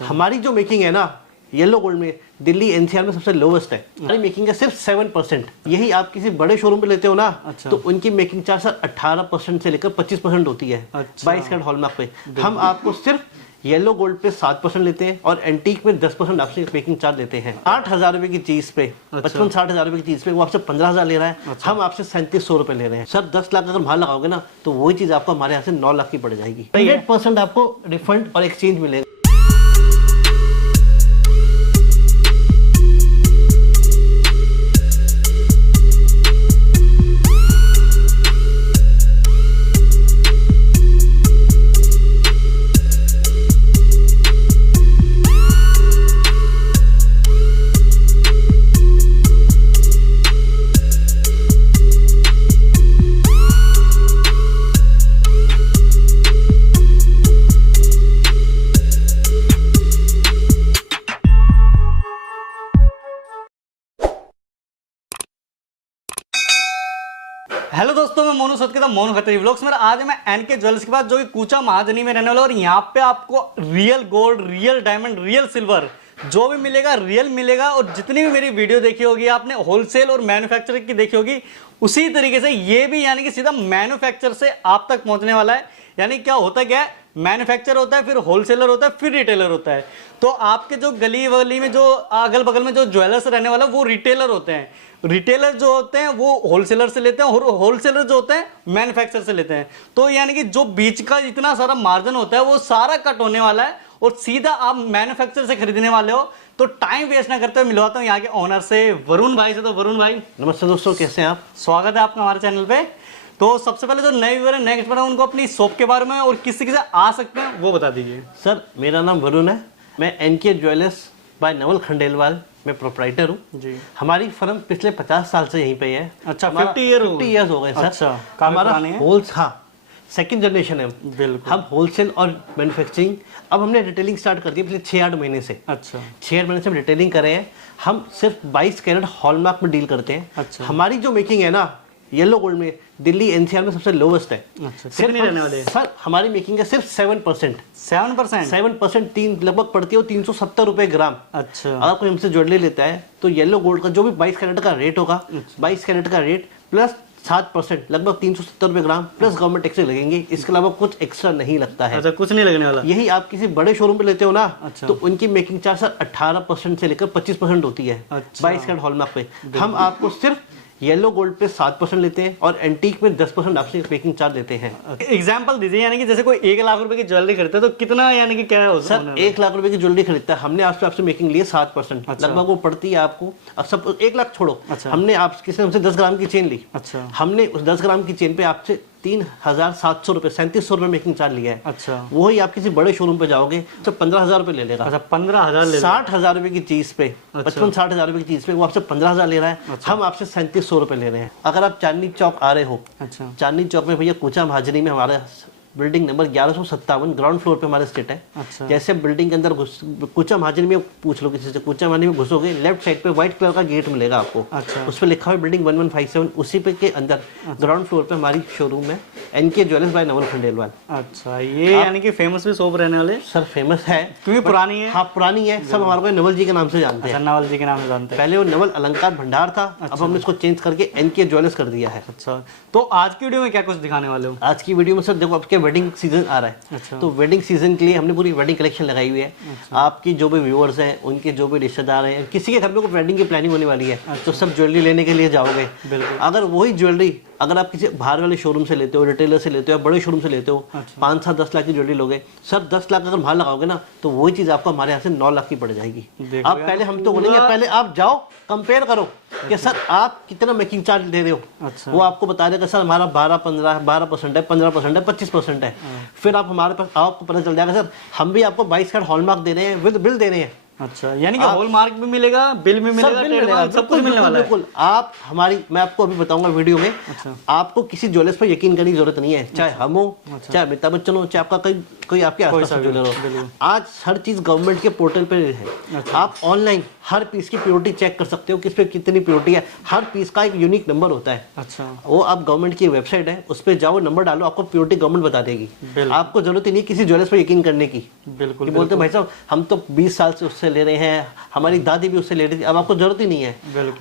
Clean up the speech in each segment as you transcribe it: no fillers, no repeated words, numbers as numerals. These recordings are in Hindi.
अच्छा। हमारी जो मेकिंग है ना येलो गोल्ड में दिल्ली एनसीआर में सबसे लोवेस्ट है। हमारी मेकिंग है सिर्फ 7%। यही आप किसी बड़े शोरूम पे लेते हो ना, अच्छा। तो उनकी मेकिंग चार्ज सर 18% से लेकर 25% होती है। अच्छा। 22 कैरेट हॉलमार्क पे हम आपको सिर्फ येलो गोल्ड पे 7% लेते हैं और एंटीक में 10% आपसे मेकिंग चार्ज लेते हैं। 8,000 रुपए की चीज पे 55-60,000 रुपए की चीज पे वो आपसे 15,000 ले रहा है। अच्छा। हम आपसे 3700 रुपए ले रहे हैं। सर 10 लाख अगर माल लगाओगे ना तो वही चीज आपको हमारे यहाँ से 9 लाख की पड़ जाएगी। 100% आपको रिफंड और एक्सचेंज मिलेगा। हेलो दोस्तों, मैं मोनू सोद के मोनू खत्री व्लॉग्स में आज मैं एनके ज्वेलर्स के पास जो कि कूचा महाजनी में रहने वाला, और यहाँ पे आपको real gold, real diamond, real silver जो भी मिलेगा रियल मिलेगा। और जितनी भी मेरी वीडियो देखी होगी आपने होलसेल और मैन्युफैक्चरिंग की देखी होगी, उसी तरीके से ये भी यानी कि सीधा मैन्युफैक्चर से आप तक पहुंचने वाला है। यानी क्या होता क्या है, मैन्युफैक्चर होता है, फिर होलसेलर होता है, फिर रिटेलर होता है। तो आपके जो गली वली में जो अगल बगल में जो ज्वेलर्स रहने वाला वो रिटेलर होते हैं। रिटेलर जो होते हैं वो होलसेलर से लेते हैं और होलसेलर जो होते हैं मैन्युफैक्चर से लेते हैं। तो यानी कि जो बीच का जितना सारा मार्जिन होता है वो सारा कट होने वाला है और सीधा आप मैन्युफैक्चर से खरीदने वाले हो। तो टाइम वेस्ट ना करते हुए मिलवाता हूँ यहाँ के ऑनर से, वरुण भाई से। तो वरुण भाई नमस्ते दोस्तों, कैसे हैं आप? स्वागत है आपका हमारे चैनल पे। तो सबसे पहले जो नए व्यूअर है, नए कस्टमर है, उनको अपनी शॉप के बारे में और किस तरीके से आ सकते हैं वो बता दीजिए। सर मेरा नाम वरुण है, मैं NK jewellers by Naval Khandelwal में प्रोप्राइटर हूँ जी। हमारी फर्म पिछले 50 साल से यहीं पे है। अच्छा, 50 ईयर्स हो गए सर। अच्छा, हमारा सेकंड जनरेशन है। बिल्कुल। हम होलसेल और मैन्युफैक्चरिंग, अब हमने रिटेलिंग स्टार्ट कर दी पिछले 6-8 महीने से। अच्छा, 6-8 महीने से हम रिटेलिंग कर रहे हैं। हम सिर्फ 22 कैरेट हॉलमार्क में डील करते हैं। अच्छा। हमारी जो मेकिंग है ना येलो गोल्ड में दिल्ली एनसीआर में सबसे लोवेस्ट है। अच्छा, कितनी रहने वाले? सर हमारी मेकिंग है सिर्फ 7%। 7% लगभग पड़ती है 370 रुपए ग्राम। अच्छा। अगर कोई हमसे ज्वेलरी लेता है तो येलो गोल्ड का जो भी 22 कैरेट का रेट होगा, 22 कैरेट का रेट प्लस 7% लगभग 370 रुपए ग्राम प्लस गवर्नमेंट टैक्स लगेंगे। इसके अलावा कुछ एक्स्ट्रा नहीं लगता है। अच्छा, कुछ नहीं लगने वाला। यही आप किसी बड़े शोरूम पे लेते हो ना, अच्छा। तो उनकी मेकिंग चार्ज सर 18% से लेकर 25% होती है। अच्छा। 22 कैरेट हॉलमार्क पे हम आपको सिर्फ येलो गोल्ड पे 7% लेते हैं और एंटीक में 10% आपसे मेकिंग चार्ज देते हैं। एग्जांपल दीजिए, यानी कि जैसे कोई 1 लाख रुपए की ज्वेलरी खरीदता है तो कितना यानी कि क्या है सर 1 लाख रुपए की ज्वेलरी खरीदता है, हमने आपसे मेकिंग लिए 7%। अच्छा। लगभग वो पड़ती है आपको, अब सब 1 लाख छोड़ो। अच्छा। हमने आप किसी ने हमसे 10 ग्राम की चेन ली। अच्छा। हमने उस 10 ग्राम की चेन पे आपसे 3,700 रुपए 3700 रुपए मेकिंग चार्ज लिया है। अच्छा। वही आप किसी बड़े शोरूम पे जाओगे तो 15,000 रुपए ले लेगा। अच्छा, 15,000 ले 60,000 रुपए की चीज पे 55-60,000 रुपए की चीज पे वो आपसे 15,000 ले रहा है। अच्छा। हम आपसे 3700 रुपए ले रहे हैं। अगर आप चांदनी चौक आ रहे हो, अच्छा, चांदनी चौक में भैया कूचा महाजनी में हमारा बिल्डिंग नंबर 1157 ग्राउंड फ्लोर पे हमारा स्टेट है। अच्छा। जैसे बिल्डिंग के अंदर कूचा महाजनी में पूछ लो किसी से, कूचा महाजनी में घुसोगे लेफ्ट साइड पे व्हाइट कलर का गेट मिलेगा आपको। अच्छा। उस पर लिखा हुआ बिल्डिंग 1157, उसी पे के अंदर ग्राउंड फ्लोर पे हमारी शोरूम है NK jewellers by Naval Khandelwal. अच्छा, ये यानी कि फेमस भी शॉप रहने वाले। सर फेमस है क्योंकि पुरानी है। हाँ पुरानी है, सब हमारे को नवल जी के नाम से जानते हैं। अच्छा, नवल जी के नाम से जानते हैं। पहले वो नवल अलंकार भंडार था। अच्छा। अब हमने इसको चेंज करके एनके ज्वेलर्स कर दिया है। अच्छा, तो आज की वीडियो में क्या कुछ दिखाने वाले हो? आज की वीडियो में सर देखो आपके वेडिंग सीजन आ रहा है। अच्छा। तो वेडिंग सीजन के लिए हमने पूरी वेडिंग कलेक्शन लगाई हुई है। अच्छा। आपकी जो भी व्यूअर्स हैं, उनके जो भी रिश्तेदार हैं, किसी के घर में कोई वेडिंग की प्लानिंग होने वाली है। अच्छा। तो सब ज्वेलरी लेने के लिए जाओगे। बिल्कुल। अगर वही ज्वेलरी अगर आप किसी बाहर वाले शोरूम से लेते हो, रिटेलर से लेते हो या बड़े शोरूम से लेते हो, 5-7-10 लाख की ज्वेलरी लोगे, सर 10 लाख अगर बाहर लगाओगे ना तो वही चीज आपको हमारे यहाँ से 9 लाख की पड़ जाएगी। आप पहले हम तो बोलेंगे पहले आप जाओ कंपेयर करो कि सर आप कितना मेकिंग चार्ज दे रहे हो। अच्छा। वो आपको बता देगा सर हमारा 12% है, 15% है, 25% है। फिर आप हमारे पास आओ, आपको पता चल जाएगा सर हम भी आपको 22 कैरेट हॉलमार्क दे रहे हैं, विद बिल दे रहे हैं। अच्छा, यानी कि हॉलमार्क भी मिलेगा, बिल भी मिलेगा, सब कुछ मिलने वाला है। बिल्कुल। आप हमारी, मैं आपको अभी बताऊंगा वीडियो में। अच्छा। आपको किसी ज्वेलर्स पर यकीन करने की जरूरत नहीं है, चाहे हम हो, चाहे अमिताभ बच्चन हो, चाहे आपका कोई आपके आसपास का ज्वेलर हो। आज हर चीज गवर्नमेंट के पोर्टल पे है। आप ऑनलाइन हर पीस की प्योरिटी चेक कर सकते हो, किस पे कितनी प्योरिटी है। हर पीस का एक यूनिक नंबर होता है। अच्छा, वो आप गवर्नमेंट की वेबसाइट है, उस पे जाओ, नंबर डालो, आपको प्योरिटी गवर्नमेंट बता देगी। आपको जरूरत ही नहीं किसी ज्वेलर्स पे यकीन करने की। बिल्कुल बोलते भाई साहब हम तो 20 साल से उससे ले रहे हैं, हमारी दादी भी उससे ले रही थी, अब आपको जरूरत ही नहीं है।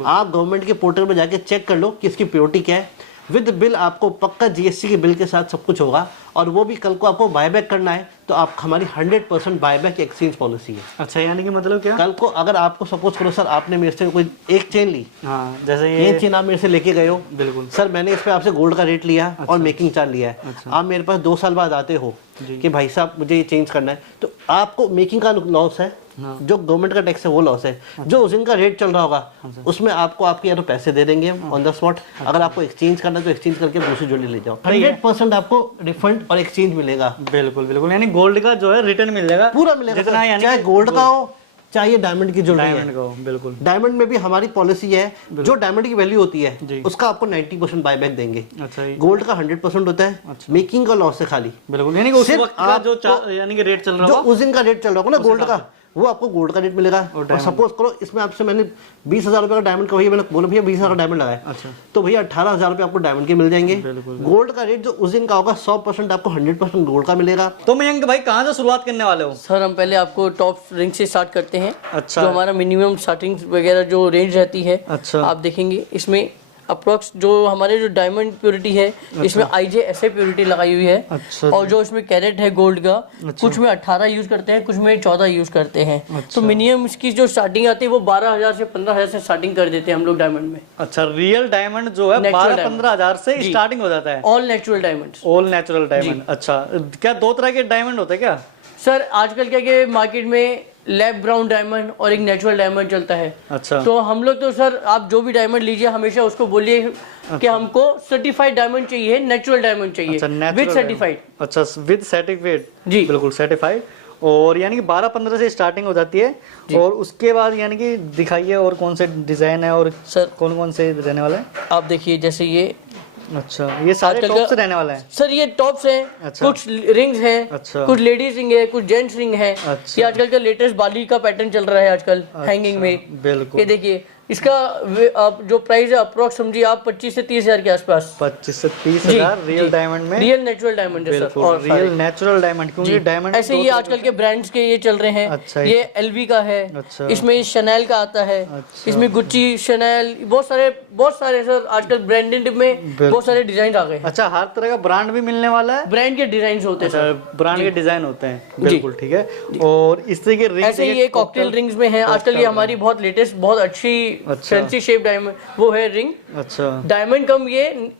आप गवर्नमेंट के पोर्टल पर जाके चेक कर लो कि इसकी प्योरिटी क्या है। विद बिल आपको पक्का जीएसटी के बिल के साथ सब कुछ होगा। और वो भी कल को आपको बायबैक करना है तो आप हमारी 100% बायबैक एक्सचेंज पॉलिसी है। अच्छा, यानी कि मतलब क्या, कल को अगर आपको सपोज करो सर आपने मेरे से कोई एक चेन ली, हाँ, जैसे ये चेन आप मेरे से लेके गए हो, बिल्कुल सर मैंने इस पे आपसे गोल्ड का रेट लिया और मेकिंग चार्ज लिया है। आप मेरे पास 2 साल बाद आते हो कि भाई साहब मुझे ये चेंज करना है, तो आपको मेकिंग का लॉस है, जो गवर्नमेंट का टैक्स है वो लॉस है। जो उस दिन का रेट चल रहा होगा उसमें आपको आपके या तो पैसे दे देंगे ऑन द स्पॉट। अगर आपको एक्सचेंज करना है तो एक्सचेंज करके दूसरी ज्वेलरी ले जाओ। 100% आपको रिफंड और एक्सचेंज मिलेगा। बिल्कुल बिल्कुल, यानी गोल्ड का जो है रिटर्न मिल जाएगा, पूरा मिलेगा, चाहे गोल्ड का हो चाहे डायमंड की ज्वेलरी डायमंड का हो। बिल्कुल, डायमंड में भी हमारी पॉलिसी है, जो डायमंड की वैल्यू होती है उसका आपको 90% बायबैक देंगे। अच्छा, गोल्ड का 100% होता है। मेकिंग का लॉस है खाली। बिल्कुल, यानी कि उस वक्त का जो यानी कि रेट चल रहा जो होगा, उस दिन का रेट चल रहा होगा ना गोल्ड का, वो आपको गोल्ड का रेट मिलेगा। और सपोज करो इसमें आपसे मैंने 20,000 रुपए का डायमंड का, भैया मैंने बोला भैया 20,000 का डायमंड लगाया, अच्छा, तो भैया 18,000 रुपए आपको डायमंड के मिल जाएंगे। गोल्ड का रेट जो उस दिन का होगा 100% आपको 100% गोल्ड का मिलेगा। तो मयंक भाई कहाँ से शुरुआत करने वाले हो? सर हम पहले आपको टॉप रिंग से स्टार्ट करते हैं। अच्छा, जो हमारा मिनिमम स्टार्टिंग वगैरह जो रेंज रहती है, अच्छा, आप देखेंगे इसमें अप्रोक्स जो हमारे जो डायमंड प्योरिटी है, इसमें IJSA प्योरिटी लगाई हुई है। अच्छा, और जो इसमें कैरेट है गोल्ड का, कुछ में 18 यूज करते हैं, कुछ में 14 यूज करते हैं। तो मिनिमम इसकी जो स्टार्टिंग आती है वो 12,000 से 15,000 से स्टार्टिंग कर देते हैं हम लोग डायमंड में। अच्छा, रियल डायमंड जो है 12-15 हजार से स्टार्टिंग हो जाता है। All natural diamond. All natural diamond. अच्छा, क्या 2 तरह के डायमंड होते हैं क्या? सर आजकल क्या कि मार्केट में लैब ब्राउन डायमंड और एक नेचुरल डायमंड चलता है। अच्छा, तो हम लोग तो सर आप जो भी डायमंड लीजिए हमेशा उसको बोलिए कि हमको सर्टिफाइड डायमंड चाहिए, नेचुरल डायमंड चाहिए, विद सर्टिफाइड। अच्छा, विद सर्टिफिकेट जी, बिल्कुल सर्टिफाइड। और यानी कि 12-15 से स्टार्टिंग हो जाती है। और उसके बाद यानी कि दिखाइए और कौन से डिजाइन है और सर कौन कौन से रहने वाले हैं? आप देखिए जैसे ये, अच्छा, ये सारे टॉप से रहने वाला है? सर ये टॉप्स हैं। अच्छा, कुछ रिंग्स हैं। अच्छा, कुछ लेडीज रिंग है, कुछ जेंट्स रिंग है। अच्छा, ये आजकल का लेटेस्ट बाली का पैटर्न चल रहा है आजकल। हैंगिंग में बिल्कुल, ये देखिए इसका आप जो प्राइस है अप्रोक्स समझिए आप 25 से 30 हजार के आसपास। 25 से 30 हजार रियल डायमंड में। रियल नेचुरल डायमंड है सर। और रियल नेचुरल डायमंड, क्योंकि डायमंड ऐसे ये आजकल के ब्रांड्स के ये चल रहे हैं। अच्छा, ये LV का है। अच्छा, इसमें शनैल का आता है। अच्छा, इसमें गुच्ची, शनैल, बहुत सारे सर आजकल ब्रांडेड में बहुत सारे डिजाइन आ गए। अच्छा, हर तरह का ब्रांड भी मिलने वाला है? ब्रांड के डिजाइन होते हैं सर, ब्रांड के डिजाइन होते हैं। बिल्कुल ठीक है। और इस तरह के रिंग ऐसे ये कॉकटेल रिंग्स में है आजकल। ये हमारी बहुत लेटेस्ट, बहुत अच्छी फैंसी शेप डायमंड वो है रिंग। अच्छा, डायमंड कम ये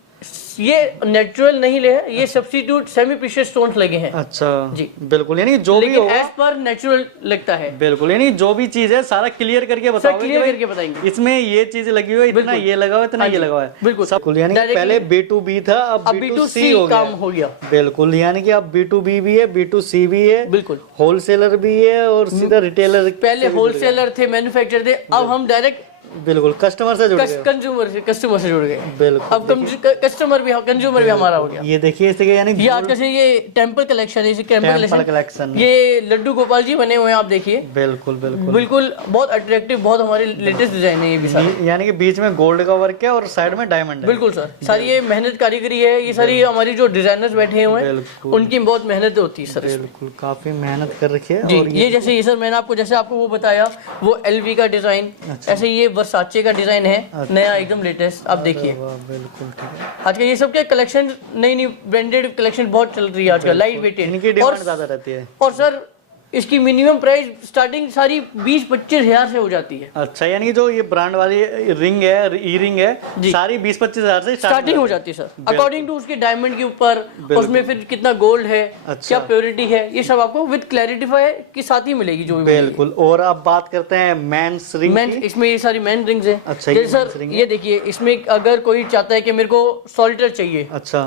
नेचुरल नहीं ले, ये सब्स्टिट्यूट सेमी प्रीशियस स्टोन्स लगे हैं। अच्छा जी, बिल्कुल, यानी जो भी होगा एज पर नेचुरल लगता है। बिल्कुल, यानी जो भी चीज है सारा क्लियर करके बताओगे, क्लियर करके बताएंगे इसमें ये चीज लगी हुई है, इतना ये लगा हुआ है, इतना ये लगा हुआ है। बिल्कुल सब, यानी कि पहले B2B था, अब B2C हो काम हो गया। बिल्कुल, यानी कि अब B2B भी है, B2C भी है, बिल्कुल होलसेलर भी है और सीधा रिटेलर। पहले होलसेलर थे, मैन्युफैक्चरर थे, अब हम डायरेक्ट बिल्कुल कस्टमर से जुड़ गए, कस्टमर से जुड़ गए। बिल्कुल, अब कस्टमर भी, कंज्यूमर भी हमारा हो गया। ये देखिए इसके, यानी ये आजकल से ये टेंपल कलेक्शन है, टेंपल कलेक्शन, ये लड्डू गोपाल जी बने हुए हैं, आप देखिए। बिल्कुल बिल्कुल बिल्कुल, बहुत अट्रैक्टिव, बहुत हमारे लेटेस्ट डिजाइन है ये भी सारे। यानी कि बीच में गोल्ड का वर्क है और साइड में डायमंड है। बिल्कुल सर, सारी ये मेहनत कारीगरी है, ये सारी हमारी जो डिजाइनर्स बैठे हुए हैं उनकी बहुत मेहनत होती है सर। बिल्कुल, काफी मेहनत कर रखी है। जी, ये जैसे ये सर मैंने आपको जैसे आपको वो बताया, वो LV का डिजाइन, ऐसे ये वर्साचे का डिजाइन है, नया एकदम लेटेस्ट, आप देखिए। बिल्कुल ठीक है। आजकल ये सब के कलेक्शन, नई ब्रांडेड कलेक्शन बहुत चल रही है आजकल, लाइट वेटेड, इनकी डिमांड ज्यादा रहती है। और सर इसकी मिनिमम प्राइस स्टार्टिंग सारी 20-25 हजार से हो जाती है। अच्छा, यानी कि जो ये ब्रांड वाली रिंग है, ई रिंग है, सारी 20-25 हजार से स्टार्टिंग हो जाती है सर, अकॉर्डिंग टू उसके डायमंड के ऊपर, उसमें फिर कितना गोल्ड है, क्या प्योरिटी है, ये सब आपको विद क्लैरिटीफाई के साथ ही मिलेगी जो भी। बिल्कुल। और अब बात करते हैं मेंस रिंग की। इसमें ये सारी मेन रिंग्स है। अच्छा, जैसे सर ये देखिए, इसमें अगर कोई चाहता है कि मेरे को सॉल्टर चाहिए, अच्छा,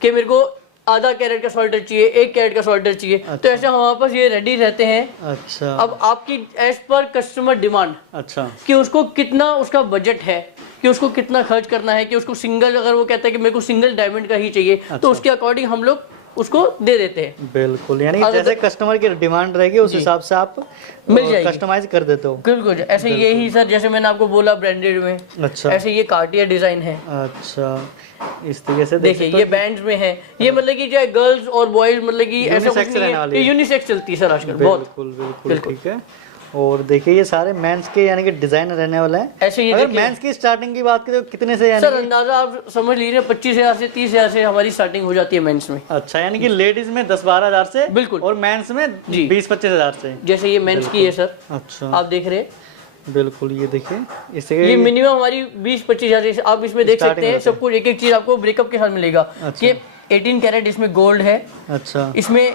कि मेरे को आधा कैरेट का सॉल्टर चाहिए, 1 कैरेट का सॉल्टर चाहिए, तो ऐसे हमारे पास ये रेडी रहते हैं। अच्छा, अब आपकी एज पर कस्टमर डिमांड, अच्छा, कि उसको कितना उसका बजट है, कि उसको कितना खर्च करना है, कि उसको सिंगल, अगर वो कहता है कि मेरे को सिंगल डायमंड का ही चाहिए, तो उसके अकॉर्डिंग हम लोग उसको दे देते हैं। बिल्कुल, यानी कि जैसे कस्टमर की डिमांड रहेगी उस हिसाब से आप मिल जाएगी, कस्टमाइज कर देते हो। बिल्कुल ऐसे यही सर, जैसे मैंने आपको बोला ब्रांडेड में, अच्छा ऐसे ये कार्टियर डिजाइन है। अच्छा, इस तरीके से देखिए ये बैंड्स में है, ये मतलब कि चाहे गर्ल्स और बॉयज मतलब कि ऐसा कुछ नहीं है, ये यूनिसेक्स चलती है सर आजकल बहुत। बिल्कुल बिल्कुल ठीक है। और देखिए ये सारे मेंस के यानी कि डिजाइन रहने वाला है। ऐसे ही अगर मेंस की स्टार्टिंग की बात करें तो कितने से, यानी सर अंदाजा आप समझ लीजिए 25,000 से 30,000 से हमारी स्टार्टिंग हो जाती है मेंस में। अच्छा, यानी कि लेडीज में 10-12 हजार से, बिल्कुल, और मेंस में 20-25 हजार से। जैसे ये मेंस की है सर, अच्छा आप देख रहे हैं, बिल्कुल ये देखिए इससे ये मिनिमम हमारी 20-25 हजार आप इसमें देख सकते हैं। सब कुछ एक एक चीज आपको ब्रेकअप के साथ मिलेगा। अच्छा। ये 18 कैरेट इसमें गोल्ड है। अच्छा, इसमें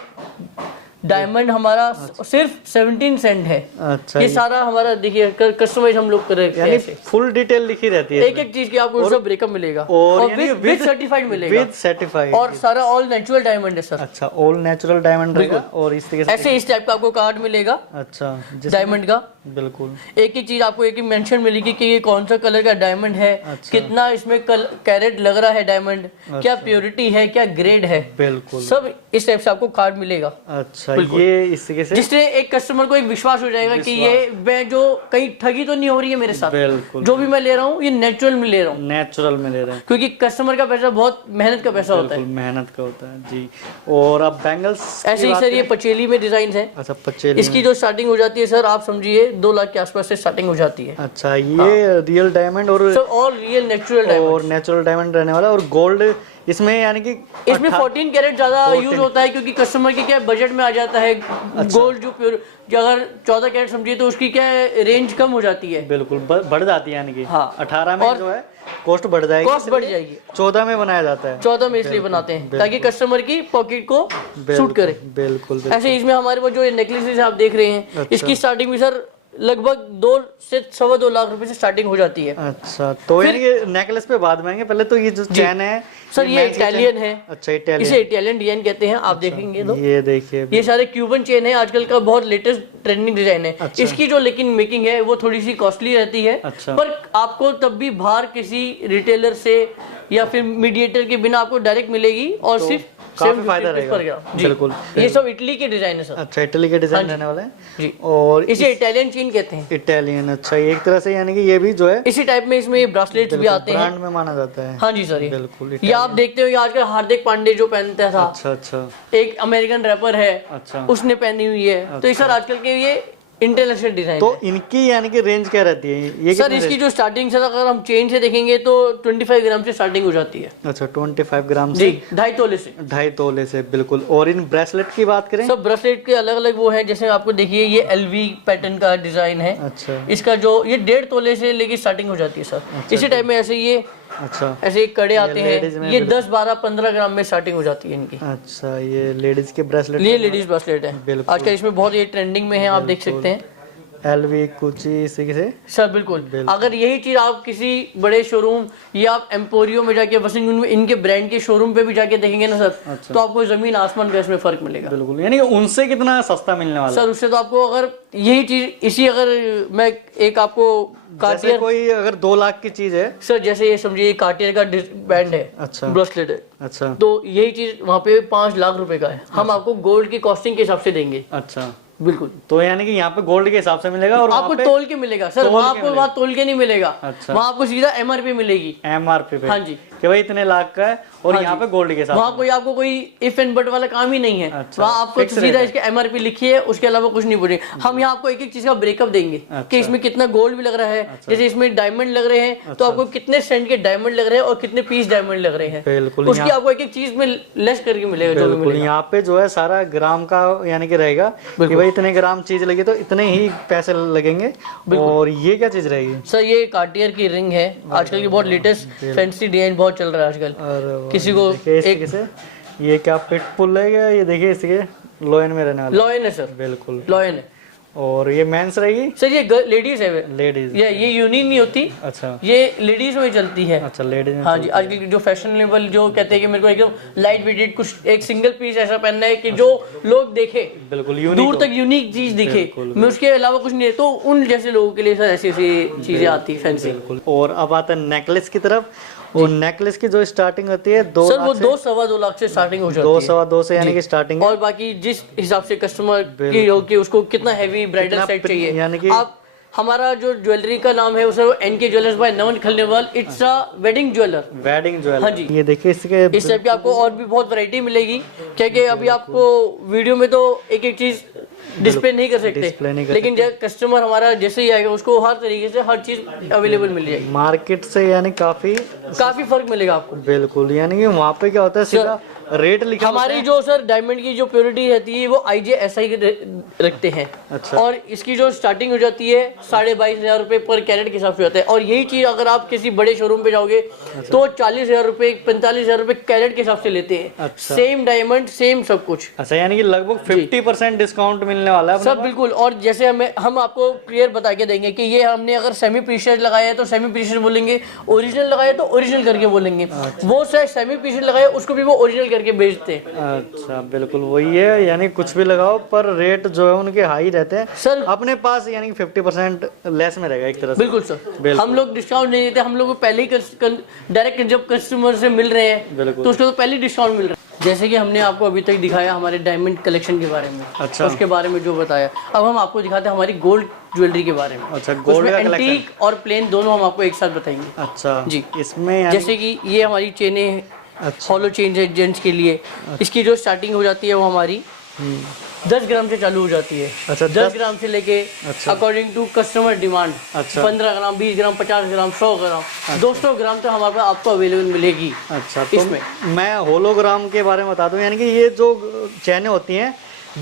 डायमंड हमारा सिर्फ 17 सेंट है। अच्छा, ये सारा हमारा देखिए कस्टमाइज हम लोग कर रहे हैं, यानी फुल डिटेल लिखी रहती है, एक एक चीज की आपको सब ब्रेकअप मिलेगा, और विद सर्टिफाइड मिलेगा, विद सर्टिफाइड, और सारा ऑल नेचुरल डायमंड है सर। अच्छा, ऑल नेचुरल डायमंड रहेगा। और इस तरीके से ऐसे इस टाइप का आपको कार्ड मिलेगा। अच्छा, डायमंड का बिल्कुल एक ही चीज आपको एक ही मेंशन मिलेगी कि ये कौन सा कलर का डायमंड है, कितना इसमें कैरेट लग रहा है डायमंड, क्या प्योरिटी है, क्या ग्रेड है, बिल्कुल सब इस टाइप से आपको कार्ड मिलेगा। अच्छा, ये इस तरीके से जिससे एक कस्टमर को एक विश्वास हो जाएगा कि ये मैं जो कहीं ठगी तो नहीं हो रही है मेरे साथ, बिल्कुल जो भी मैं ले रहा हूँ ये नेचुरल में ले रहा हूँ, नेचुरल में ले रहे हैं, क्योंकि कस्टमर का पैसा बहुत मेहनत का पैसा होता है। मेहनत का होता है जी। और अब बैंगल्स ऐसे ही सर ये पचेली में डिजाइन है। अच्छा, पचेली इसकी जो स्टार्टिंग हो जाती है सर, आप समझिए 2 लाख के आसपास से स्टार्टिंग हो जाती है। अच्छा, ये रियल डायमंड और sir all real natural diamond, और नेचुरल डायमंड रहने वाला। और गोल्ड इसमें यानी कि इसमें 14 कैरेट ज्यादा यूज होता है, क्योंकि कस्टमर के क्या बजट में आ जाता है। गोल्ड जो प्योर, अगर 14 कैरेट समझिए तो उसकी क्या रेंज कम हो जाती है, बिल्कुल बढ़ जाती है, यानी कि हाँ। 18 में जो है कॉस्ट बढ़ जाएगी, कॉस्ट बढ़ जाएगी। 14 में बनाया जाता है। 14 में इसलिए बनाते हैं ताकि कस्टमर की पॉकेट को सूट करे। बिल्कुल ऐसे इसमें हमारे पास जो नेकलेसेस आप देख रहे हैं, इसकी स्टार्टिंग भी सर लगभग 2 से 2.25 लाख रुपए से स्टार्टिंग हो जाती है। अच्छा, तो यानी कि नेकलेस पे बाद में आएंगे, पहले तो ये जो चैन है सर ये इटालियन है। अच्छा, इटालियन, इसे इटालियन डिजाइन कहते हैं। आप देखेंगे तो ये देखिए ये सारे क्यूबन चेन है, आजकल का बहुत लेटेस्ट ट्रेंडिंग डिजाइन है। इसकी जो लेकिन मेकिंग है वो थोड़ी सी कॉस्टली रहती है, पर आपको तब भी बाहर किसी रिटेलर से या फिर मीडिएटर के बिना आपको डायरेक्ट मिलेगी, और सिर्फ काफी फायदा रहेगा। बिल्कुल, ये सब इटली के डिजाइन है सर। अच्छा, इटली के डिजाइन रहने वाले हैं जी। और इसे इटालियन चेन कहते हैं। इटालियन, अच्छा, एक तरह से यानी कि ये भी जो है इसी टाइप में इसमें ये ब्रासलेट्स भी आते हैं, ब्रांड में माना जाता है। हाँ जी सर, बिल्कुल। ये आप देखते हो ये आजकल हार्दिक पांडे जो पहनता था, अच्छा अच्छा, एक अमेरिकन रैपर है, अच्छा, उसने पहनी हुई है। तो ये सर आजकल के ये इंटरनेशनल डिजाइन तो इनकी यानी कि रेंज क्या रहती है? ये सर इसकी जो स्टार्टिंग से अगर हम चेन से देखेंगे तो 25 ग्राम से स्टार्टिंग हो जाती है। अच्छा, 25 ग्राम जी, से 2.5 तोले से, 2.5 तोले से, बिल्कुल। और इन ब्रेसलेट की बात करें, सब ब्रेसलेट के अलग अलग वो है। जैसे आपको देखिए ये एलवी पैटर्न का डिजाइन है। अच्छा, इसका जो ये 1.5 तोले से लेके स्टार्टिंग हो जाती है सर। इसी टाइप में ऐसे ये अच्छा, ऐसे कड़े आते हैं, ये 10, 12, 15 ग्राम में स्टार्टिंग हो जाती है इनकी। अच्छा, ये लेडीज के ब्रेसलेट, ये लेडीज ब्रेसलेट है आजकल, इसमें बहुत ये ट्रेंडिंग में है, आप देख सकते हैं। एलवी कुची इसी से सर बिल्कुल। अगर यही चीज आप किसी बड़े शोरूम या आप एम्पोरियो में जाके वसिंग में इनके ब्रांड के शोरूम पे भी जाके देखेंगे ना सर, तो आपको जमीन आसमान का इसमें फर्क मिलेगा। बिल्कुल, यानी कि उनसे कितना सस्ता मिलने वाला सर उससे तो आपको अगर यही चीज इसी, अगर मैं एक आपको कार्टियर, कोई अगर 2 लाख की चीज है सर, जैसे ये समझिए कार्टियर का बैंड है, अच्छा, ब्रेसलेट है, अच्छा, तो यही चीज वहाँ पे 5 लाख रुपए का है, हम आपको गोल्ड की कॉस्टिंग के हिसाब से देंगे। अच्छा, बिल्कुल। तो यानी कि यहाँ पे गोल्ड के हिसाब से मिलेगा, और आपको तोल के मिलेगा सर, वहाँ आपको वहाँ तोल के नहीं मिलेगा। अच्छा, वहाँ आपको सीधा एमआरपी मिलेगी, एमआरपी पे। हाँ जी, कि भाई इतने लाख का है, और यहाँ पे गोल्ड के साथ वहाँ कोई आपको कोई इफ एंड बट वाला काम ही नहीं है। वहाँ आपको सीधा इसके एमआरपी लिखी है, उसके अलावा कुछ नहीं बोलेंगे। हम यहाँ आपको एक एक चीज का ब्रेकअप देंगे कि इसमें कितना गोल्ड भी लग रहा है, जैसे इसमें डायमंड लग रहे हैं तो आपको कितने सेंट के डायमंड लग रहे हैं और कितने पीस डायमंड लग रहे हैं, बिल्कुल, उसकी आपको एक एक चीज में लेस करके मिलेगा। जो भी मिलेगा यहाँ पे जो है सारा ग्राम का यानी कि रहेगा कि भाई इतने ग्राम चीज लगी तो इतने ही पैसे लगेंगे। और ये क्या चीज रहेगी सर? ये कार्टियर की रिंग है, आजकल की बहुत लेटेस्ट फैंसी डिजाइन बहुत चल रहा है आजकल। किसी को एक से ये क्या पिट पुल है क्या? ये देखिए इसके लॉयन में रहने वाला, लॉयन है सर, बिल्कुल लॉयन है। और ये मेंस रहेगी सर, ये लेडीज है, लेडीज, ये यूनिक नहीं होती। अच्छा, ये लेडीज में चलती है। अच्छा, लेडीज में, हाँ जी। आजकल जो फैशनेबल जो कहते हैं कि मेरे को एकदम लाइट वेटेड कुछ एक सिंगल पीस ऐसा पहनना है कि जो लोग देखे, बिल्कुल दूर तक यूनिक चीज दिखे, मैं उसके अलावा कुछ नहीं है। तो उन जैसे लोगों के लिए सर ऐसी ऐसी चीजें आती है फैंसी। बिल्कुल। और अब आता है नेकलेस की तरफ, और नेकलेस की जो स्टार्टिंग होती है 2 सर वो 2-2.25 से स्टार्टिंग हो जाती है। 2-2.25 से यानी कि स्टार्टिंग है। और बाकी जिस हिसाब से कस्टमर की हो कि उसको कितना हैवी ब्राइडल कितना सेट चाहिए, यानी कि आप हमारा जो ज्वेलरी का नाम है उसे NK jewellers by Naman Khaliwal, it's a wedding jeweller. Wedding jeweller. हाँ जी। ये देखिए इसके इस टाइप की आपको और भी बहुत वैरायटी मिलेगी, क्योंकि अभी आपको वीडियो में तो एक एक चीज डिस्प्ले नहीं कर सकते, लेकिन कस्टमर हमारा जैसे ही आएगा उसको हर तरीके से हर चीज अवेलेबल मिल जाएगी मार्केट से, यानी काफी फर्क मिलेगा आपको। बिल्कुल, यानी कि वहाँ पे क्या होता है सीधा रेट लिखा हमारी जो सर डायमंड की जो प्योरिटी रहती है वो IJSI रखते हैं। अच्छा। और इसकी जो स्टार्टिंग हो जाती है 22,500 रुपए पर कैरेट के हिसाब से होता है, और यही चीज अगर आप किसी बड़े शोरूम पे जाओगे तो 40,000 रुपए 45,000 रुपए कैरेट के हिसाब से लेते हैं। अच्छा। सेम डायमंड सेम सब कुछ। अच्छा, यानी कि लगभग 50% डिस्काउंट मिलने वाला है सब बिल्कुल। और जैसे हम आपको क्लियर बता के देंगे कि ये हमने अगर सेमी प्रीशियस लगाया है तो सेमी प्रीशियस बोलेंगे, ओरिजिनल लगाया तो ओरिजिनल करके बोलेंगे। वो सेमी प्रीशियस लगाया उसको भी वो ओरिजिनल करके बेचते हैं। अच्छा, बिल्कुल वही है, यानी कुछ भी लगाओ पर रेट जो है उनके हाई रहते हैं सर। अपने पास यानी कि 50% लेस में रहेगा एक तरह से। बिल्कुल सर, हम लोग डिस्काउंट नहीं देते, हम लोग को पहले ही डायरेक्ट जब कस्टमर से मिल रहे हैं तो उसको तो पहले डिस्काउंट मिल रहा है। जैसे कि हमने आपको अभी तक दिखाया हमारे डायमंड कलेक्शन के बारे में, अच्छा, उसके बारे में जो बताया, अब हम आपको दिखाते हैं हमारी गोल्ड ज्वेलरी के बारे में। अच्छा, गोल्ड का कलेक्शन। एंटीक और प्लेन दोनों हम आपको एक साथ बताएंगे। अच्छा जी। इसमें जैसे कि ये हमारी चेनें हॉलो चेन है जेंट्स के लिए। इसकी जो स्टार्टिंग हो जाती है वो हमारी 10 ग्राम से चालू हो जाती है। अच्छा, 10 ग्राम से लेके अकॉर्डिंग टू कस्टमर डिमांड 15 ग्राम 20 ग्राम 50 ग्राम 100 ग्राम 200 ग्राम तक हमारे पास आपको अवेलेबल मिलेगी। अच्छा, तो इसमें मैं होलोग्राम के बारे में बता दूं, यानी कि ये जो चैनें होती हैं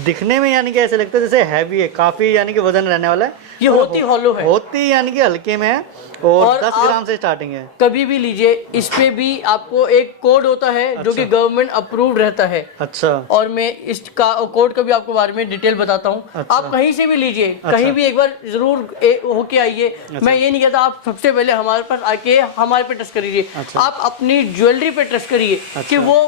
दिखने में यानी कि ऐसे लगता है जैसे हैवी है काफी, यानी कि वजन रहने वाला है। ये होती हॉलो है, होती यानी कि हल्के में है और 10 ग्राम से स्टार्टिंग है। कभी भी लीजिए, इस पे भी आपको एक कोड होता है जो कि गवर्नमेंट अप्रूव्ड रहता है। अच्छा। और मैं इस कोड का भी आपको बारे में डिटेल बताता हूँ। अच्छा। आप कहीं से भी लीजिए, कहीं भी एक बार जरूर होके आइए। मैं ये नहीं कहता आप सबसे पहले हमारे पास आके हमारे पे ट्रस्ट करिए, आप अपनी ज्वेलरी पे ट्रस्ट करिए कि वो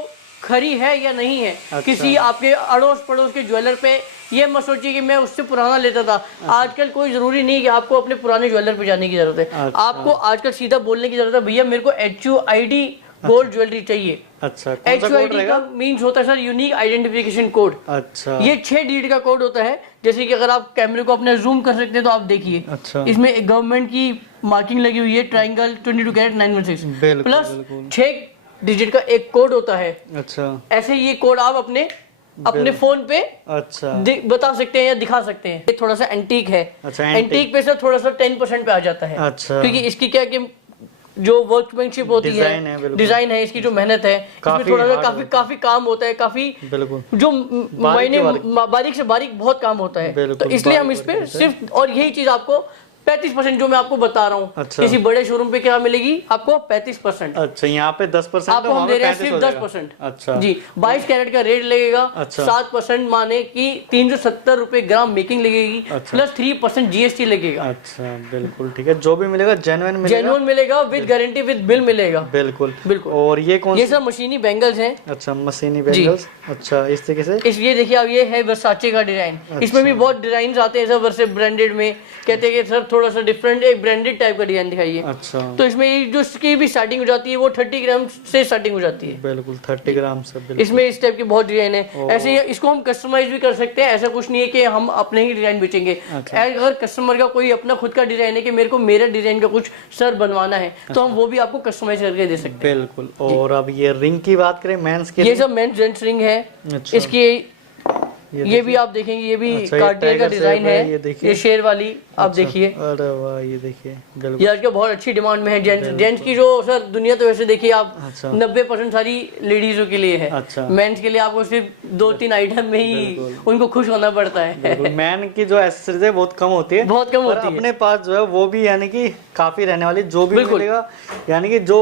खरी है या नहीं है। किसी आपके अड़ोस पड़ोस के ज्वेलर पे ये मत सोचिए कि मैं उससे पुराना लेता था। आजकल कोई जरूरी नहीं कि आपको अपने पुराने ज्वेलर पे जाने की जरूरत है। आपको आजकल सीधा बोलने की जरूरत है, भैया मेरे को HUID गोल्ड ज्वेलरी चाहिए। अच्छा, HUID का मीन्स होता है सर यूनिक आइडेंटिफिकेशन कोड। अच्छा, ये 6 डिजिट का कोड होता है। जैसे कि अगर आप कैमरे को अपने जूम कर सकते हैं तो आप देखिए। अच्छा। इसमें गवर्नमेंट की मार्किंग लगी हुई है, ट्राइंगल 22 कैरेट 916 प्लस 6 डिजिट का एक कोड होता है। अच्छा, ऐसे ये कोड आप अपने फोन पे अच्छा बता सकते हैं या दिखा सकते हैं। ये थोड़ा सा एंटीक है। अच्छा, एंटीक पे से थोड़ा सा 10% पे आ जाता है। अच्छा। क्योंकि इसकी क्या कि जो वर्कमैनशिप होती है, डिजाइन है, इसकी जो मेहनत है, इसमें थोड़ा सा काफी काम होता है, काफी बिल्कुल जो मायने बारीक से बारीक बहुत काम होता है। तो इसलिए हम इस पे सिर्फ, और यही चीज आपको 35% जो मैं आपको बता रहा हूँ। अच्छा। किसी बड़े शोरूम पे क्या मिलेगी आपको 35%। अच्छा, यहाँ पे 10% आपको हम दे रहे हैं सिर्फ 10%। अच्छा जी, 22 कैरेट का रेट लगेगा। अच्छा। 7% माने कि 370 रुपए ग्राम मेकिंग लगेगी। अच्छा। प्लस 3% GST लगेगा। अच्छा, बिल्कुल ठीक है, जो भी मिलेगा जेन्युइन मिलेगा, विद गारंटी विद बिल मिलेगा। बिल्कुल बिल्कुल। और ये कौन ये सब मशीनी बैंगल्स हैं। अच्छा, मशीनी बैंगल्स। अच्छा, इस तरीके से इसलिए देखिए अब ये है वर्साचे का डिजाइन। इसमें भी बहुत डिजाइन आते हैं सब वर्से ब्रांडेड में, कहते हैं कि सर थोड़ा सा डिफरेंट एक ब्रांडेड टाइप का डिजाइन दिखाइए। अच्छा। तो इसमें ये जो इसकी भी स्टार्टिंग हो जाती है वो 30 ग्राम से स्टार्टिंग हो जाती है। बिल्कुल 30 ग्राम से। बिल्कुल। इसमें इस टाइप की बहुत डिजाइन है। ऐसे ही इसको हम कस्टमाइज भी कर सकते हैं। ऐसा कुछ नहीं है कि हम अपने ही डिजाइन बेचेंगे। अच्छा। अगर कस्टमर का कोई अपना खुद का डिजाइन है कि मेरे को मेरा डिजाइन का कुछ सर बनवाना है, तो हम वो भी आपको कस्टमाइज करके दे सकते हैं। बिल्कुल। और अब ये रिंग की बात करें, मेंस के ये सब मेंस जेंट्स रिंग है। अच्छा। इसकी ये भी आप देखेंगे, ये भी कार्टियर का डिजाइन है। ये शेर वाली आप देखिए। अरे वाह, ये देखिए बिल्कुल। ये आजकल बहुत अच्छी डिमांड में है। जेंट्स की जो सर दुनिया तो वैसे देखिए आप, अच्छा। 90% सारी लेडीजों के लिए है। अच्छा। मेंस के लिए आपको सिर्फ 2-3 आइटम में ही उनको खुश होना पड़ता है। मैन की जो एक्सेसरीज है बहुत कम होती है, बहुत कम होती है। अपने पास जो है वो भी यानी कि काफी रहने वाली, जो भी मिलेगा यानी कि जो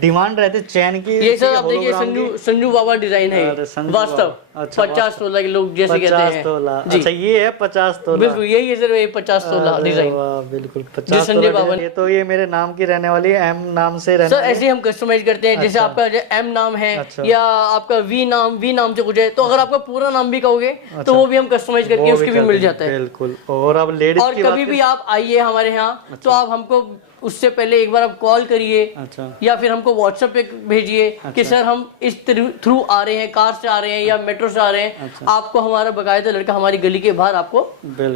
डिमांड रहती है चैन की। ये सर आप देखिए संजू बाबा डिजाइन है वास्तव। अच्छा, 50 तोला के लोग जैसे कहते हैं। 50 तोला। अच्छा, ये है 50 तोला। बिल्कुल यही है सर, 50 तोला डिजाइन। बिल्कुल 50 संजय बाबा। ये तो ये मेरे नाम की रहने वाली है, एम नाम से रहने सर ऐसे हम कस्टमाइज करते हैं। जैसे आपका एम नाम है या आपका वी नाम से कुछ है, तो अगर आपका पूरा नाम भी कहोगे तो वो भी हम कस्टमाइज करके उसकी भी मिल जाता है। बिल्कुल। और अब लेडीज और कभी भी आप आइए हमारे यहाँ तो आप हमको उससे पहले एक बार आप कॉल करिए, अच्छा या फिर हमको व्हाट्सएप पे भेजिए कि सर हम इस थ्रू आ रहे हैं, कार से आ रहे हैं या मेट्रो से आ रहे हैं। आपको हमारा बकायदा लड़का हमारी गली के बाहर आपको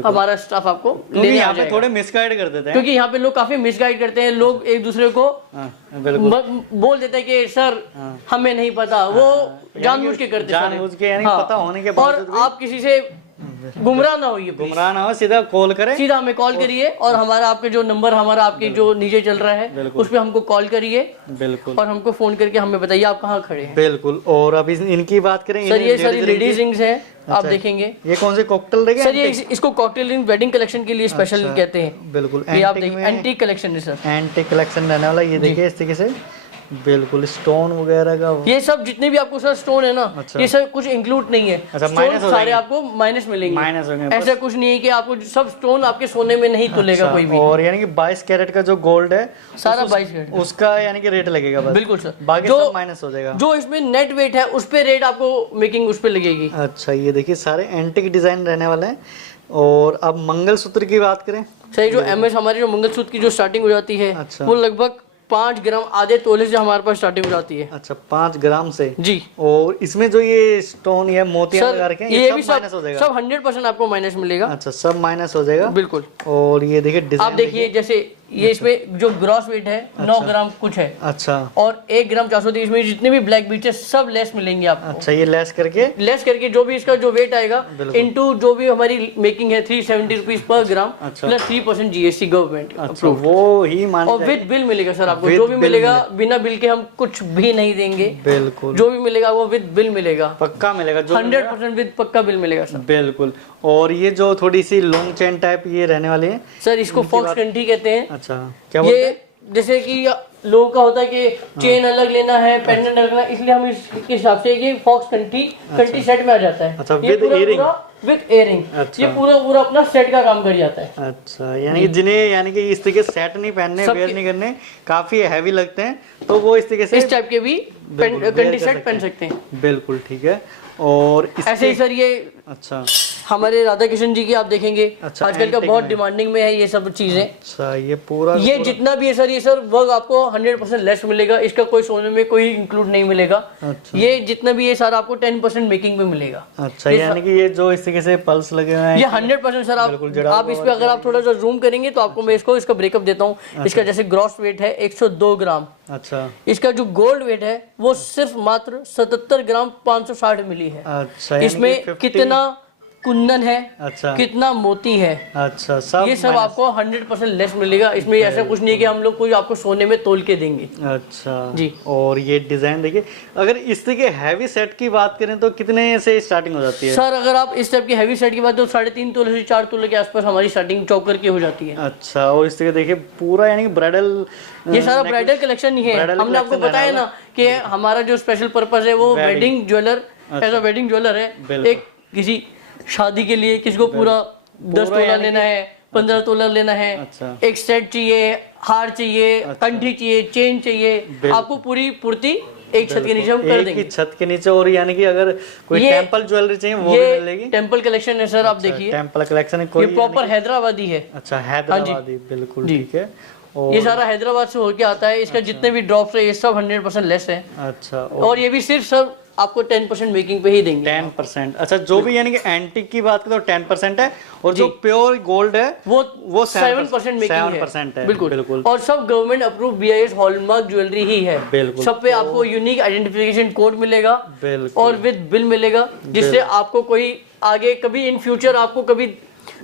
हमारा स्टाफ आपको क्योंकि लेने आ यहाँ पे जाएगा। थोड़े मिसगाइड कर देते हैं, क्योंकि यहाँ पे लोग काफी मिसगाइड करते हैं, लोग एक दूसरे को बोल देते हैं कि सर हमें नहीं पता, वो जानबूझ के करते हैं। जानबूझ के यानी हाँ। पता होने के और बावजूद भी आप किसी से गुमराह ना होइए, गुमराह ना हो, सीधा कॉल करें, सीधा हमें कॉल करिए और हमारा आपके जो नंबर हमारा आपके जो नीचे चल रहा है उस पे हमको कॉल करिए बिल्कुल, और हमको फोन करके हमें बताइए आप कहाँ खड़े हैं। बिल्कुल। और अभी इनकी बात करें, सर ये सारी लेडीज रिंग्स है, आप देखेंगे। ये कौन से कॉकटेल रहेगा सर ये इसको कॉकटेल रिंग वेडिंग कलेक्शन के लिए स्पेशल कहते हैं। बिल्कुल, ये आप देखिए एंटीक कलेक्शन है सर, एंटीक कलेक्शन रहने वाला। ये देखिए इस तरीके से बिल्कुल स्टोन वगैरह का, ये सब जितने भी आपको सर स्टोन है ना, ये सब कुछ इंक्लूड नहीं है। अच्छा, स्टोन माइनस हो सारे जाएंगे। आपको माइनस मिलेंगे, माइनस होंगे, ऐसा कुछ नहीं है कि आपको सब स्टोन आपके सोने में नहीं तुलेगा कोई भी। और यानी कि 22 कैरेट का जो गोल्ड है सारा 22 कैरेट उसका यानी कि रेट लगेगा बस, बिल्कुल सर। बाकी जो सब माइनस हो जाएगा। जो इसमें नेट वेट है उस पे रेट आपको मेकिंग उस पे लगेगी। अच्छा, ये देखिए सारे एंटीक डिजाइन रहने वाले हैं। और अब मंगलसूत्र की बात करें, सही, जो एमएस हमारी जो मंगलसूत्र की जो स्टार्टिंग हो जाती है अच्छा। वो लगभग 5 ग्राम आधे तोले से हमारे पास स्टार्टिंग हो जाती है। अच्छा 5 ग्राम से जी। और इसमें जो ये स्टोन या मोतियां लगा रखे हैं ये सब भी माइनस हो जाएगा। सब 100% आपको माइनस मिलेगा। अच्छा, सब माइनस हो जाएगा बिल्कुल। और ये देखिए आप डिजाइन देखिए जैसे ये इसमें जो ग्रॉस वेट है 9 ग्राम कुछ है, अच्छा और 1 ग्राम 430 में जितने भी ब्लैक बीट है सब लेस मिलेंगे आपको। अच्छा, ये लेस करके लेस करके जो भी इसका जो वेट आएगा इनटू जो भी हमारी मेकिंग है 370 rupees per gram plus 3% GST government अच्छा, वो ही मान और विद बिल मिलेगा सर आपको। जो भी मिलेगा बिना बिल के हम कुछ भी नहीं देंगे। बिल्कुल, जो भी मिलेगा वो विद बिल मिलेगा, पक्का मिलेगा, जो 100% विद पक्का बिल मिलेगा सर। बिल्कुल। और ये जो थोड़ी सी लॉन्ग चेन टाइप ये रहने वाले हैं सर इसको फॉक्स कंठी कहते हैं। अच्छा, क्या बोलते हैं? ये जैसे कि लोगों का होता है कि चेन अलग लेना है, पेंडेंट अलग लेना है, इसलिए हम इसके हिसाब से ये फॉक्स कंठी सेट में आ जाता है। अच्छा, ये with earring? विद एयरिंग, ये पूरा अपना सेट का काम कर जाता है। अच्छा, यानी कि जिन्हें यानी कि इस तरीके सेट नहीं पहनने, वेयर नहीं करने, काफी हैवी लगते हैं, तो वो इस तरीके से इस टाइप के भी कंठी सेट पहन सकते हैं। बिल्कुल ठीक है। और ऐसे ही सर ये अच्छा हमारे राधा कृष्ण जी की आप देखेंगे अच्छा, आजकल का antique बहुत में। डिमांडिंग में है ये सब चीजें। अच्छा, ये पूरा ये जितना भी है सर, ये सर वर्क आपको 100% लेस मिलेगा, इसका कोई सोने में कोई इंक्लूड नहीं मिलेगा। अच्छा। ये जितना भी है सर आपको 10% मेकिंग में मिलेगा। अच्छा, यानी कि ये जो इस तरीके से पल्स लगे हुए हैं, ये 100% सर आप इस पे अगर आप थोड़ा सा जूम करेंगे तो आपको मैं इसका ब्रेकअप देता हूँ। इसका जैसे ग्रॉस वेट है 102 ग्राम, अच्छा इसका जो गोल्ड वेट है वो सिर्फ मात्र 77 ग्राम 560 मिली है। अच्छा, यानी कि इसमें 50 कितना कुंदन है, अच्छा कितना मोती है, अच्छा, सब ये सब आपको 100% लेस मिलेगा। इसमें ऐसा कुछ नहीं है कि हम लोग कोई आपको सोने में तोल के देंगे। अच्छा जी। और ये डिजाइन देखिए, अगर इस तरह के हैवी सेट की बात करें तो कितने से स्टार्टिंग हो जाती है? सर अगर आप इस टाइप की हैवी सेट की बात तो 3.5 तोले से 4 तोले के आसपास हमारी स्टार्टिंग चौकर की हो जाती है। अच्छा, और इस तरह देखिए पूरा यानी कि ब्राइडल, ये सारा ब्राइडल कलेक्शन ही है। Bridal हमने आपको collection बताया ना कि हमारा जो स्पेशल पर्पस है वो wedding jeweller, as a wedding jeweller है। एक किसी शादी के लिए किसी को पूरा 10 तोला लेना है, 15 तोला लेना है, अच्छा। एक सेट चाहिए, हार चाहिए, कंठी चाहिए, चेन चाहिए, आपको पूरी पूर्ति एक छत के नीचे हम कर एक देंगे। ही छत के नीचे। और यानी कि अगर कोई ये- टेंपल ज्वेलरी चाहिए वो भी ये मिलेगी? टेम्पल कलेक्शन है सर, आप देखिए टेंपल कलेक्शन है ये कोई? प्रॉपर हैदराबादी है। अच्छा, हैदराबादी, बिल्कुल जी। ठीक है। और ये सारा हैदराबाद से होके आता है। इसका जितने भी ड्रॉप्स है ये सब 100% लेस है। अच्छा, और ये भी सिर्फ सब आपको 10% मेकिंग पे ही देंगे। 10%। अच्छा, जो भी यानी कि एंटीक की बात करें तो 10% है, और जो प्योर गोल्ड है वो 7% मेकिंग 7% है। बिल्कुल बिल्कुल। और सब government approve BIS hallmark jewellery ही है। बिल्कुल। सब पे आपको यूनिक आइडेंटिफिकेशन कोड मिलेगा बिल्कुल। और विद बिल मिलेगा, जिससे आपको कोई आगे कभी इन फ्यूचर आपको कभी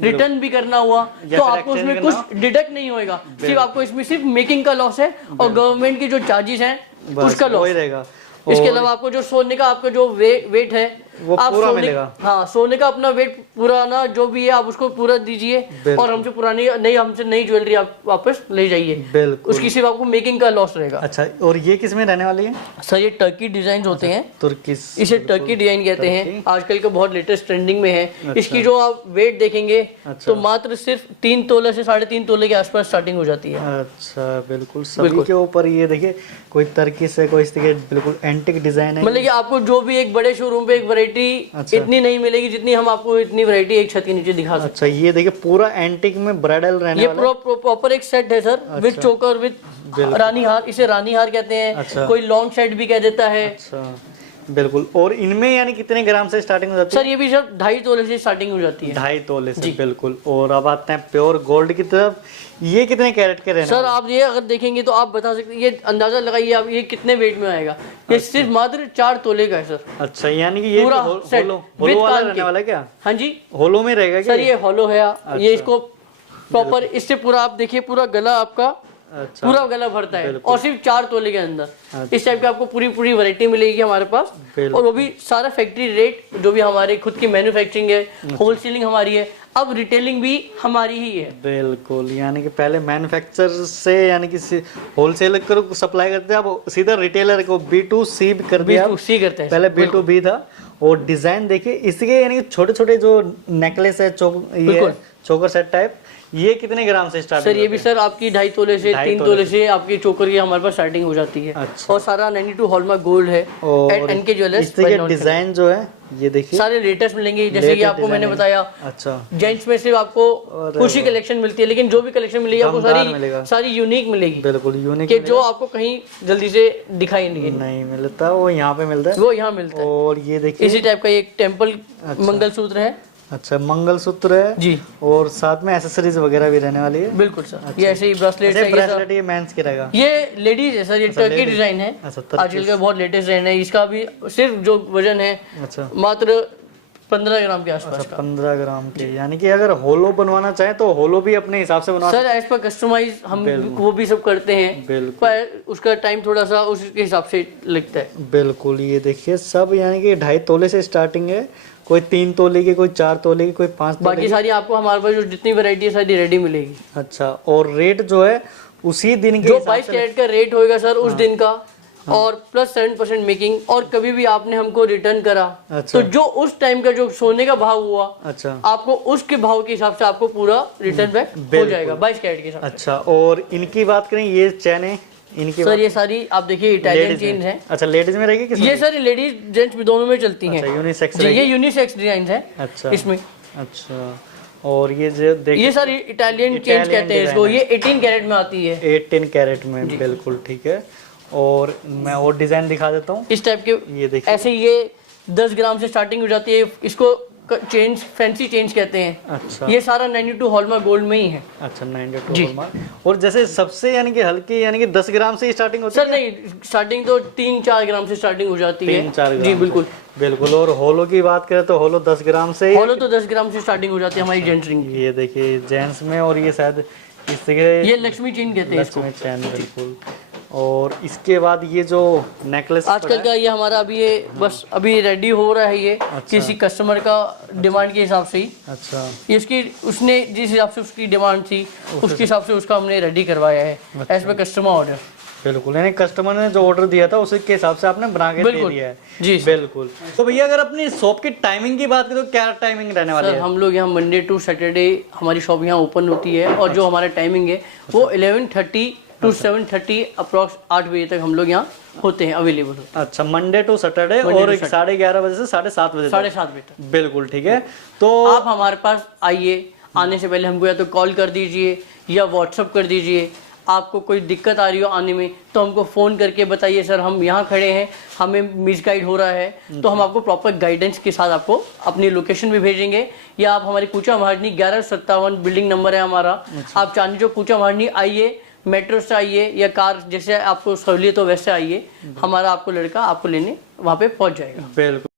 रिटर्न भी करना हुआ तो आपको exchange उसमें करना कुछ डिडक्ट नहीं होएगा। सिर्फ आपको इसमें सिर्फ मेकिंग का लॉस है और गवर्नमेंट की जो चार्जेस हैं उसका लॉस वही रहेगा। इसके अलावा आपको जो सोने का आपका जो वेट है वो आप पूरा सोने, मिलेगा। हाँ सोने का अपना वेट पूरा ना जो भी है आप उसको पूरा दीजिए और हमसे पुरानी हमसे नई ज्वेलरी आप वापस ले जाइए। बिल्कुल। उसकी सिर्फ आपको मेकिंग का लॉस रहेगा। अच्छा, और ये किस में रहने वाली है? सर ये टर्की डिजाइन होते हैं, तुर्किश, इसे टर्की डिजाइन कहते हैं। आजकल का बहुत लेटेस्ट ट्रेंडिंग में है। इसकी जो आप वेट देखेंगे तो मात्र सिर्फ 3 तोले से 3.5 तोले के आसपास स्टार्टिंग हो जाती है। अच्छा, बिल्कुल सभी के ऊपर ये देखिए कोई तुर्किश है, कोई इस तरीके बिल्कुल एंटिक डिजाइन है। मतलब कि आपको जो भी एक बड़े शोरूम पे एक वैरायटी वैरायटी इतनी नहीं मिलेगी जितनी हम आपको इतनी वैरायटी एक छत के नीचे दिखा सकते अच्छा, ये देखिए पूरा एंटिक में ब्राइडल रहने हैं। ये वाला है। प्रॉपर एक सेट है सर, विद चोकर, विद रानी हार, इसे रानी हार कहते हैं। अच्छा। कोई लॉन्ग सेट भी कह देता है। अच्छा, बिल्कुल। और इनमें यानी कितने ग्राम से स्टार्टिंग हो जाती है? सर ये भी सर 2.5 तोले से स्टार्टिंग हो जाती है। 2.5 तोले से, बिल्कुल। और अब आते हैं प्योर गोल्ड की तरफ। ये कितने कैरेट के रहने सर आप ये अगर देखेंगे तो आप बता सकते हैं, ये अंदाजा लगाइए आप ये कितने वेट में आएगा। ये सिर्फ मात्र 4 तोले का है सर। अच्छा, यानी कि ये पूरा सेट होलो वाला रहने वाला है क्या? हाँ जी, होलो में रहेगा क्या? सर ये हॉलो है। ये इसको प्रॉपर इससे पूरा आप देखिए, पूरा गला आपका अच्छा, पूरा गला भरता है और सिर्फ 4 तोले के अंदर। इस टाइप की आपको पूरी वैरायटी मिलेगी हमारे पास, और वो भी सारा फैक्ट्री रेट, जो भी हमारे खुद की मैन्युफैक्चरिंग है, होलसेलिंग हमारी है, अब रिटेलिंग भी हमारी ही है। बिल्कुल, यानी कि पहले मैन्युफैक्चर से यानी कि होलसेलर को सप्लाई करते हैं, अब सीधा रिटेलर को B2C कर दिया। B2C करते हैं, पहले B2B था। और डिजाइन देखिए इसके, यानी कि छोटे छोटे जो नेकलेस है, चोकर सेट टाइप, ये कितने ग्राम से स्टार्ट? सर ये भी सर आपकी 2.5 तोले से 3 तोले से आपकी चोकर की हमारे पास स्टार्टिंग हो जाती है। अच्छा। और सारा 92 हॉलमार्क गोल्ड है और एनके ज्वेलर्स। इसके डिजाइन जो है ये देखिए सारे लेटेस्ट मिलेंगे, जैसे कि आपको मैंने बताया। अच्छा, जेंट्स में सिर्फ आपको कुछ ही कलेक्शन मिलती है, लेकिन जो भी कलेक्शन मिलेगी आपको सारी यूनिक मिलेगी। बिल्कुल यूनिक, कि जो आपको कहीं जल्दी से दिखाई नहीं मिलता, वो यहाँ पे मिलता है। वो यहाँ मिलता है। और ये देखिए इसी टाइप का एक टेम्पल मंगलसूत्र है। अच्छा, मंगलसूत्र है जी। और साथ में एक्सेसरीज वगैरह भी रहने वाली है। बिल्कुल सर। अच्छा। ये ऐसे ही ब्रेसलेट है। ब्रेसलेट ये मेंस की रहेगा। ये लेडीज है सर, ये टर्की डिजाइन है। आजकल का बहुत लेटेस्ट डिजाइन है। इसका भी सिर्फ जो वजन है अच्छा मात्र 15 ग्राम के आसपास। अच्छा, 15 ग्राम के। यानी कि अगर होलो बनवाना चाहे तो होलो भी अपने हिसाब से बनवा सर, एज पर कस्टमाइज हम वो भी सब करते हैं, पर उसका टाइम थोड़ा सा उसके हिसाब से लगता है। बिल्कुल, ये देखिए सब यानी कि 2.5 तोले से स्टार्टिंग है। कोई 3 तोले की, कोई 4 तोले की, कोई 5 तोले बाकी सारी आपको हमारे पास जो जितनी वैरायटी है सारी रेडी मिलेगी। अच्छा, और रेट जो है उसी दिन के जो 22 कैरेट का रेट होगा सर उस दिन का, और प्लस 7% मेकिंग। और कभी भी आपने हमको रिटर्न करा तो जो उस टाइम का जो सोने का भाव हुआ, अच्छा, आपको उसके भाव के हिसाब से आपको पूरा रिटर्न बैक हो जाएगा 22 कैरेट के हिसाब से। अच्छा, और इनकी बात करें, ये चैन है इनकी सर, ये सारी आप देखिए इटालियन चेन है। अच्छा, लेडीज में रहेगी? ये सर लेडीज जेंट्स भी दोनों में चलती हैं। अच्छा, यूनिसेक्स ये यूनिसेक्स डिजाइन है। अच्छा, इसमें। अच्छा, और ये जो देखिए ये सर इटालियन चेन कहते हैं इसको। ये 18 कैरेट में आती है। 18 कैरेट में, बिल्कुल ठीक है। और मैं और डिजाइन दिखा देता हूँ इस टाइप के। ये देखिए ऐसे ये 10 ग्राम से स्टार्टिंग हो जाती है। इसको चेंज, फैंसी चेंज कहते हैं। अच्छा, ये सारा 92 हॉलमार्क गोल्ड में ही है। अच्छा, 92 हॉलमार्क। और जैसे सबसे यानी कि हल्की यानी कि 10 ग्राम से स्टार्टिंग होती है? सर नहीं, स्टार्टिंग तो 3-4 ग्राम से स्टार्टिंग हो जाती है। 3-4 ग्राम जी, बिल्कुल बिल्कुल। और होलो की बात करें तो होलो 10 ग्राम से, होलो तो 10 ग्राम से स्टार्टिंग हो जाती है हमारी जेंट्स रिंग। ये देखिए जेंट्स में, और ये शायद ये लक्ष्मी चेन कहते हैं इसको। चैन, बिल्कुल। और इसके बाद ये जो नेकलेस आजकल का, ये हमारा अभी ये बस अभी रेडी हो रहा है ये। अच्छा। किसी कस्टमर का डिमांड के हिसाब से ही। अच्छा, इसकी उसने जिस हिसाब से उसकी डिमांड थी उसके हिसाब से उसका हमने रेडी करवाया है एज पर कस्टमर ऑर्डर। बिल्कुल, यानी कस्टमर ने जो ऑर्डर दिया था उसी के हिसाब से आपने बना के दे दिया है। जी बिल्कुल। तो भैया अगर अपनी शॉप की टाइमिंग की बात करें तो क्या टाइमिंग रहने वाली है? हम लोग यहाँ मंडे टू सैटरडे हमारी शॉप यहाँ ओपन होती है, और जो हमारा टाइमिंग है वो 11:30 to 7:30 अप्रॉक्स 8 बजे तक हम लोग यहाँ होते हैं अवेलेबल। अच्छा, मंडे टू सैटरडे, और 11:30 बजे से 7:30 बजे 7:30 बजे तक। बिल्कुल ठीक है। तो आप हमारे पास आइए, आने से पहले हमको या तो कॉल कर दीजिए या व्हाट्सअप कर दीजिए। आपको कोई दिक्कत आ रही हो आने में तो हमको फ़ोन करके बताइए, सर हम यहाँ खड़े हैं, हमें मिस गाइड हो रहा है, तो हम आपको प्रॉपर गाइडेंस के साथ आपको अपनी लोकेशन भी भेजेंगे। या आप हमारी कूचा महारानी 1157 बिल्डिंग नंबर है हमारा। आप चांदी चौक कूचा महारानी आइए, मेट्रो से आइए या कार जैसे आपको सहूलियत हो वैसे आइए, हमारा आपको लड़का आपको लेने वहाँ पे पहुँच जाएगा। बिल्कुल।